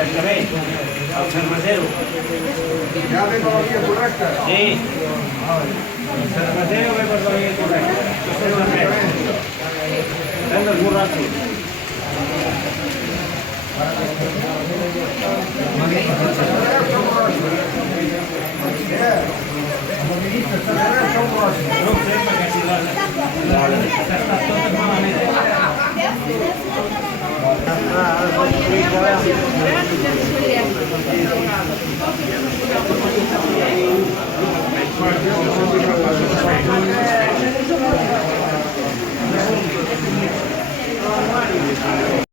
El cervesero. Ja ve per la via correcta? Sí. El cervesero ve per la via correcta. Pren els borratxos. No ho sé, perquè si està tot malament.